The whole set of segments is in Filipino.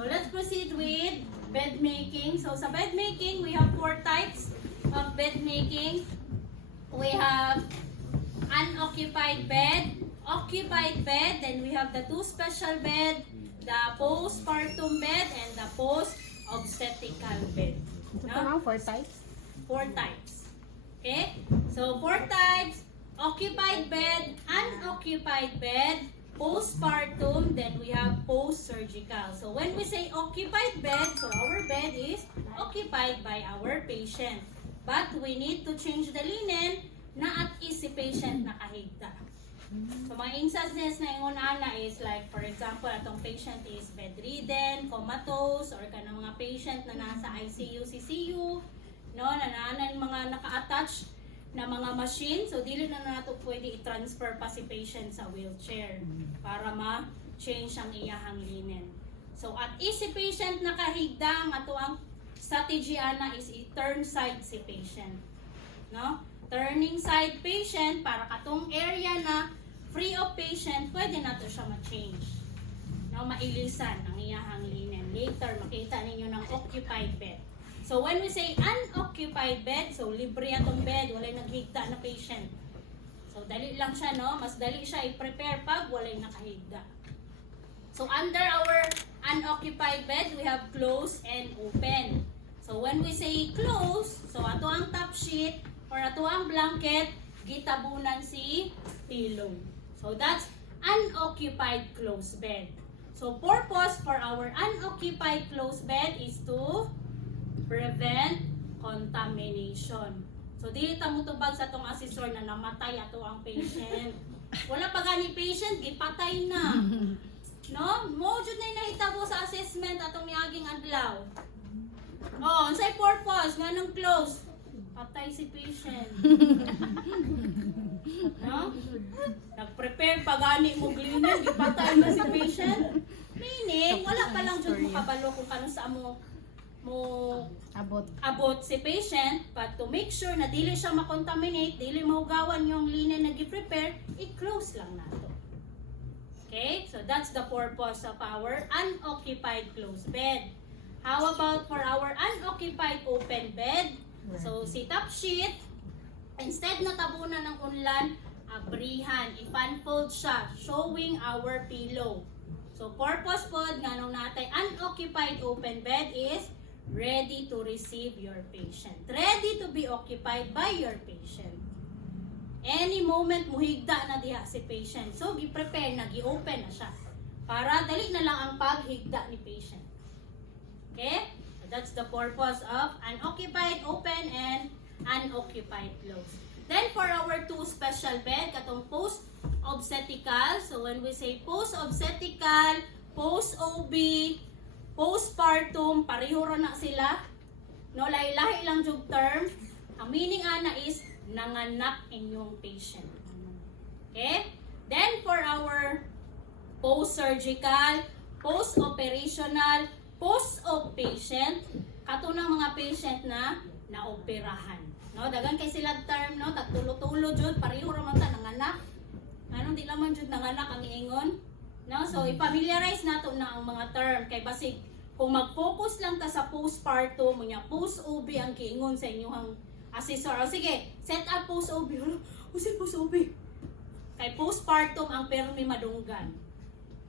So let's proceed with bed making. So sa bed making, we have 4 types of bed making. We have unoccupied bed, occupied bed, then we have the 2 special bed, the postpartum bed, and the post-obstetrical bed. Ito No? lang 4 types. 4 types. Okay? So 4 types: occupied bed, unoccupied bed, postpartum, then we have post-surgical. So when we say occupied bed, so our bed is occupied by our patient. But we need to change the linen na at is si patient nakahigda. So mga instances na ingon ana is like, for example, atong patient is bedridden, comatose, or kanang mga patient na nasa ICU, CCU, no, na naanay mga naka-attach na mga machine. So dili na nato pwede i-transfer pa si patient sa wheelchair para ma-change ang iyahang linen. So at is si patient nakahigda, ang ato ang strategy ana is i-turn side si patient. No? Turning side patient para katong area na free of patient, pwede na to siya ma-change. No, mailisan ang iyahang linen. Later, makita ninyo ng occupied bed. So, when we say unoccupied bed, so libre atong bed, walay naghigda na patient. So, dali lang siya, no? Mas dali siya i-prepare pag walay nakahigda. So, under our unoccupied bed, we have close and open. So, when we say close, so ato ang top sheet or ato ang blanket, gitabunan si pillow. So, that's unoccupied closed bed. So, purpose for our unoccupied closed bed is to prevent contamination. So, dili ta mo tubag sa tong assessor na namatay ato ang patient. Wala pa gani patient, gipatay na. No? Mo jud na nahitabo sa assessment atong niaging adlaw. Oh, unsay purpose nganong close? Patay si patient. No? Nag-prepare pa gani mo linen, gipatay na si patient. Meaning, wala pa lang jud mo kabalo kung kano sa mo abot si patient, but to make sure na dili siya makontaminate, dili mahugawan yung linen na gi-prepare, i-close lang nato. Okay? So that's the purpose of our unoccupied closed bed. How about for our unoccupied open bed? So si top sheet, instead na tabunan ng unlan, abrihan, i-unfold siya, showing our pillow. So purpose po nganong natay unoccupied open bed is ready to receive your patient. Ready to be occupied by your patient. Any moment muhigda na diha si patient. So gi-prepare na, gi-open na siya. Para dali na lang ang paghigda ni patient. Okay? So that's the purpose of unoccupied open and unoccupied closed. Then for our 2 special bed, katong post-obstetrical. So when we say post-obstetrical, post-OB, postpartum, pareho ra na sila. No, lahi-lahi lang yung term. Ang meaning ana is nanganak inyong patient. Okay? Then for our post-surgical, post-operational, post-op patient, katunang mga patient na naoperahan. No, dagan kay sila term, no, tagtulo-tulo jud, pareho ra man ta nanganak. Anong di laman jud nanganak ang iingon? No, so i-familiarize nato na ang mga term kay basig kung mag-focus lang ta sa postpartum, munya post-OB ang kiingon sa inyong assessor. O sige, set up post-OB. O si post-OB. Kay postpartum ang permi madunggan.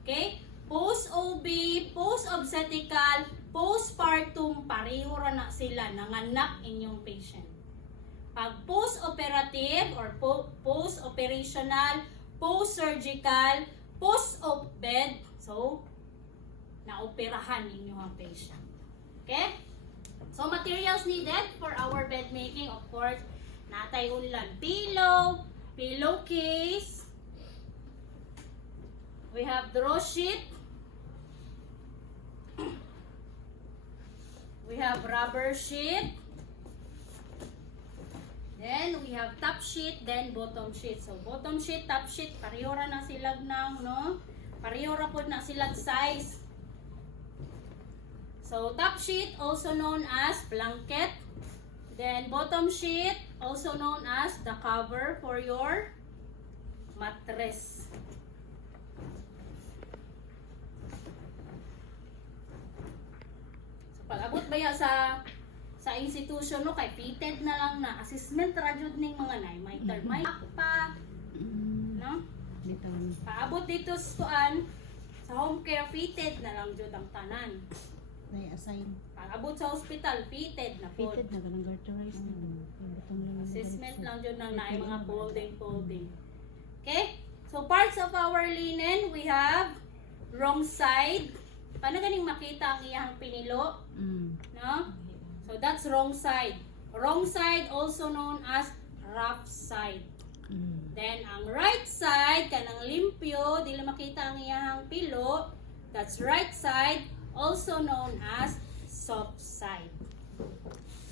Okay? Post-OB, post-obstetrical, postpartum, pareho ra na sila, nanganak inyong patient. Pag post-operative or post-operational, post-surgical, post-op bed, so, naoperahan ninyo ang patient. Okay? So, materials needed for our bed making, of course, natay unlan pillow, pillowcase, we have draw sheet, we have rubber sheet, then we have top sheet, then bottom sheet. So, bottom sheet, top sheet, pareho ra na silag ng, no? Pareho ra po na silag size. So, top sheet, also known as blanket. Then, bottom sheet, also known as the cover for your mattress. baya sa institution no kay fitted na lang na assessment ra jud ning mga nay may termite pa no Bitaw. paabot dito sa tuan sa home care fitted na lang jud ang tanan Assign. paabot sa hospital fitted na po Fitted na ganang garterized na. Butang lang ang assessment galit lang jud nang naay mga folding okay so parts of our linen we have wrong side paano ganing makita ang iyang pinilo sa. no so that's wrong side also known as rough side. Then, ang right side, kanang limpyo, dili makita ang iyang pilo, that's right side, also known as soft side.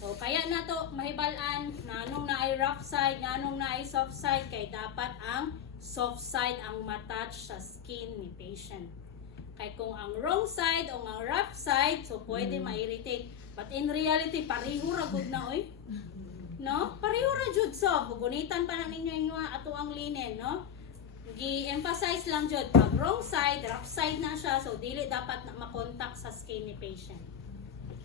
So, kaya na to mahibalan, nanong na ay rough side, nanong na ay soft side, kay dapat ang soft side ang matouch sa skin ni patient. Kay kung ang wrong side o ang rough side, so pwede ma-irritate. But in reality, pareho ra gud na oy. No? Pareho ra jud so. Gunitan pa na ninyo yung ato ang linen, no? Gi-emphasize lang jud pag wrong side, rough side na siya, so dili dapat na makontak sa skin ni patient.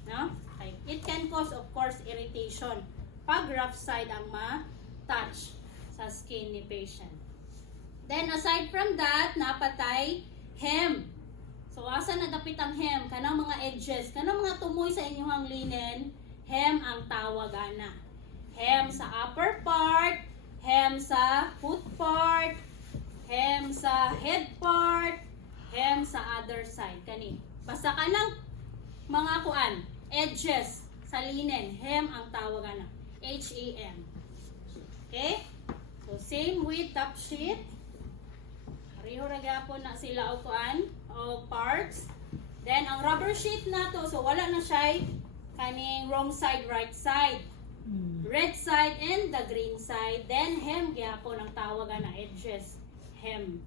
No? Okay. It can cause of course irritation pag rough side ang ma-touch sa skin ni patient. Then aside from that, napatay hem. So asa na dapit ang hem? Kanang mga edges, kanang mga tumoy sa inyong linen, hem ang tawag ana. Hem sa upper part, hem sa foot part, hem sa head part, hem sa other side. Kani. Basta kanang mga kuan, edges sa linen, hem ang tawag ana. H-E-M. Okay? So same with top sheet. Pareho ra gyapon na sila og kuan o parts. Then ang rubber sheet na to, so wala na siya kaning wrong side, right side. Red side and the green side. Then hem gyapon ang tawagan na edges. Hem.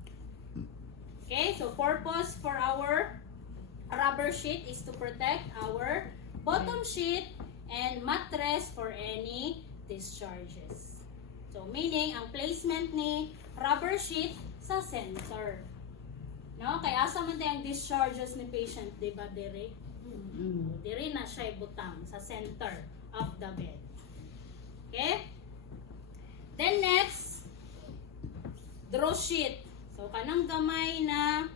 Okay, so purpose for our rubber sheet is to protect our bottom sheet and mattress for any discharges. So meaning ang placement ni rubber sheet sa center. No, kay asa man tayong discharges ni patient, di ba dire? Dire na siya ibutang sa center of the bed. Okay? Then next, draw sheet. So kanang gamay na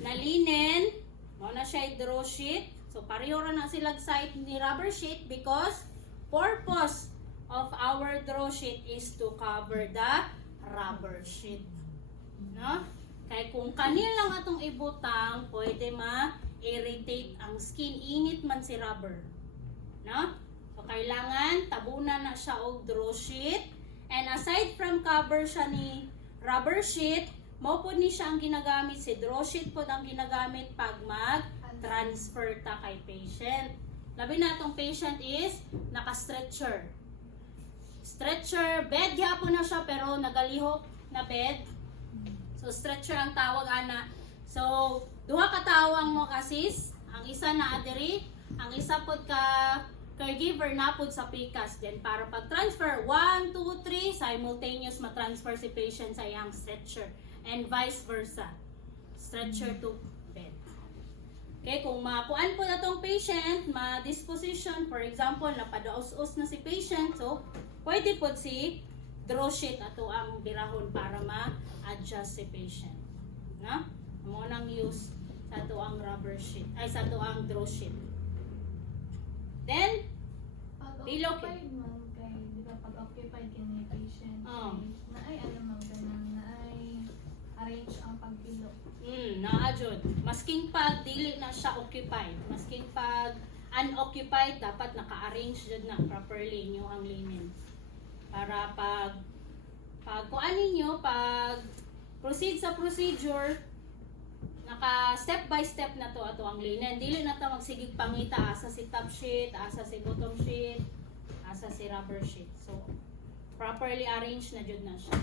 linen, mo na siya draw sheet. So pareho ra na sila side ni rubber sheet because purpose of our draw sheet is to cover the rubber sheet. No? Kaya kung kanil lang atong ibutang, pwede ma-irritate ang skin. Init man si rubber. No? So, kailangan tabunan na siya og draw sheet. And aside from cover siya ni rubber sheet, mo po ni siya ang ginagamit. Si draw sheet po ang ginagamit pag mag-transfer ta kay patient. Labi na itong patient is naka-stretcher. Stretcher, bed gyapon na siya pero nagalihok na bed. So stretcher ang tawag ana. So duha ka tawo ang mo assist. Ang isa na adiri, ang isa pod ka caregiver na pod sa PCAS. Then para pag-transfer 1, 2, 3 simultaneous ma-transfer si patient sa iyang stretcher and vice versa. Stretcher to bed. Okay, kung mapuan po na tong patient, ma-disposition, for example, napadaos-os na si patient, so pwede po si draw sheet ato ang birahon para ma-adjust si patient. Na? Mo nang use sa ato ang rubber sheet, ay sa ato ang draw sheet. Then, pillow occupied man kay di ba pag occupied kini patient Oo. na ay ano man ganang na ay arrange ang pagpilo. Naa jud. Masking pag dili na siya occupied, masking pag unoccupied dapat naka-arrange jud na properly inyo ang linen. Para pag kuan ninyo pag proceed sa procedure naka step by step na to ato ang linen. Dili na ta magsigig pangita asa si top sheet, asa si bottom sheet, asa si rubber sheet. So properly arranged na jud na siya.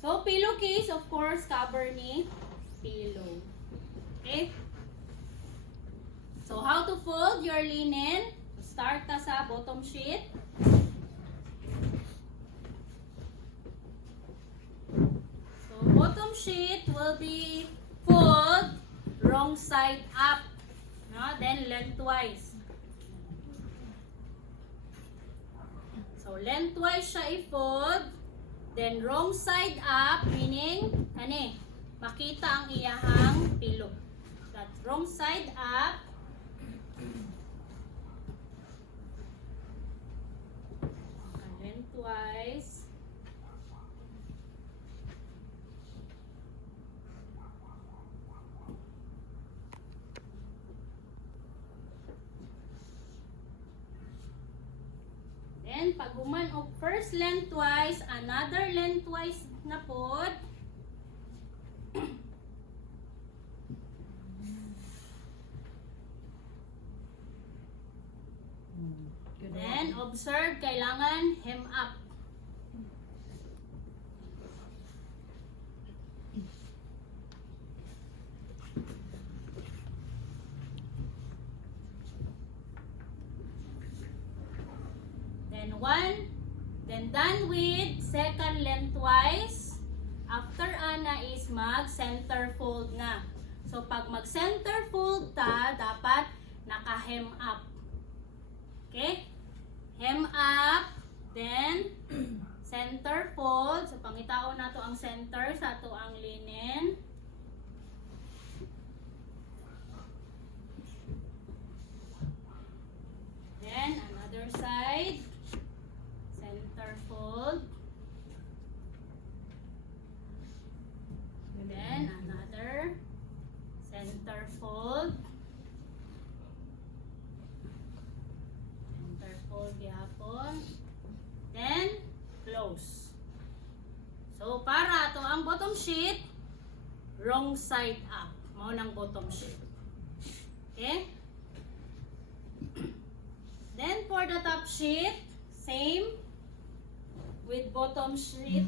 So pillowcase of course cover ni pillow. Okay? So how to fold your linen? Start ta sa bottom sheet. So bottom sheet will be fold wrong side up, no? Then lengthwise. So, lengthwise siya i-fold. Then, wrong side up, meaning, makita ang iyahang pilo. That's wrong side up. Lengthwise. Then, pag human og first lengthwise, another lengthwise na pod. Then, observe, kailangan hem up. Then done with second lengthwise. After ana is mag-center fold na. So pag mag-center fold ta, dapat naka-hem up. Okay? Hem up, then center fold. So pangitaon nato ang center sa ato ang linen. Then another side. Center fold. Then another center fold. Center fold gihapon. Then close. So para to ang bottom sheet, wrong side up. Mao nang bottom sheet. Okay? Then for the top sheet, same with bottom sheet.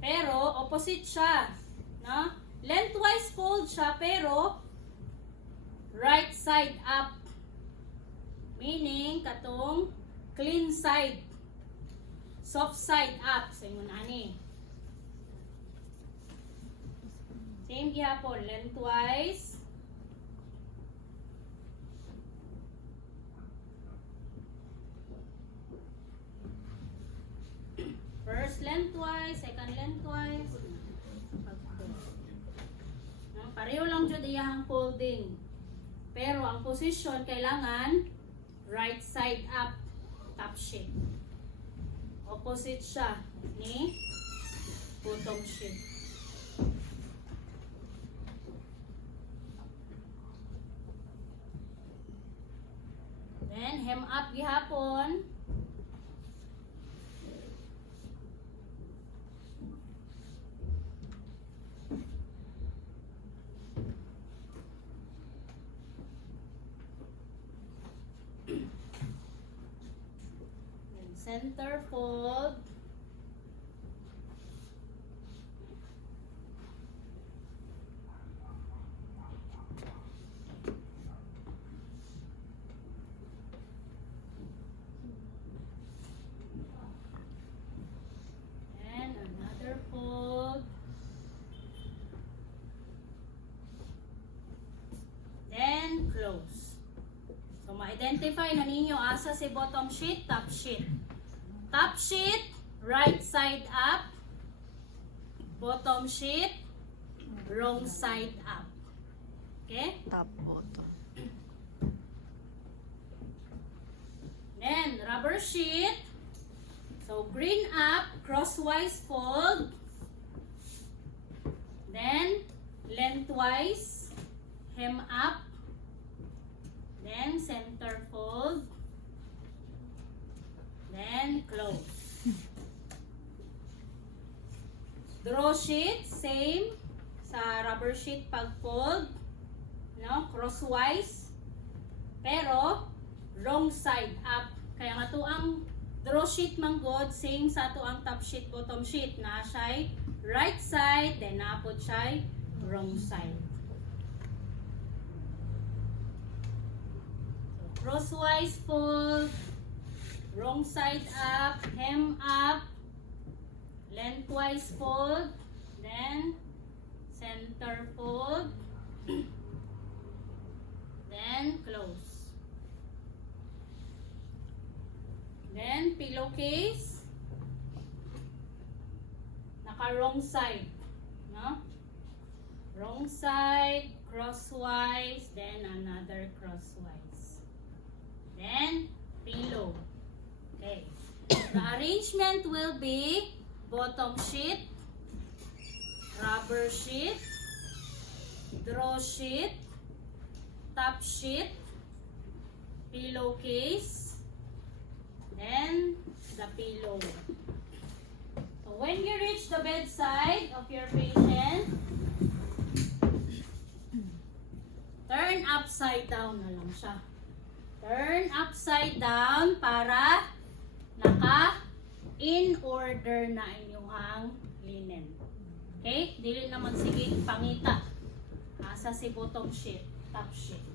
Pero opposite siya, no? Lengthwise fold siya pero right side up. Meaning katong clean side. Soft side up sa ingon ani. Same gihapon, lengthwise. First lengthwise, second lengthwise. No, pareho lang jud iyang folding. Pero ang position kailangan right side up, top sheet. Opposite siya ni bottom sheet. Then hem up gihapon. Center fold. And another fold. Then close. So ma-identify na ninyo asa si bottom sheet, top sheet. Top sheet, right side up. Bottom sheet, wrong side up. Okay? Top bottom. Then, rubber sheet. So, green up, crosswise fold. Then, lengthwise, hem up. Then, center fold. Then, close. Draw sheet, same sa rubber sheet pag fold, no? Crosswise. Pero, wrong side up. Kaya nga to ang draw sheet manggod, same sa to ang top sheet, bottom sheet. Na siya right side, then napod siya wrong side. So, crosswise fold. Wrong side up, hem up, lengthwise fold, then center fold, then close. Then, pillowcase. Naka wrong side. No? Wrong side, crosswise, then another crosswise. Then, pillow. Okay. The arrangement will be bottom sheet, rubber sheet, draw sheet, top sheet, pillowcase, then the pillow. So when you reach the bedside of your patient, turn upside down na lang siya. Turn upside down para in order na inyong linen. Okay? Dili naman sige pangita. Asa si bottom sheet, top sheet.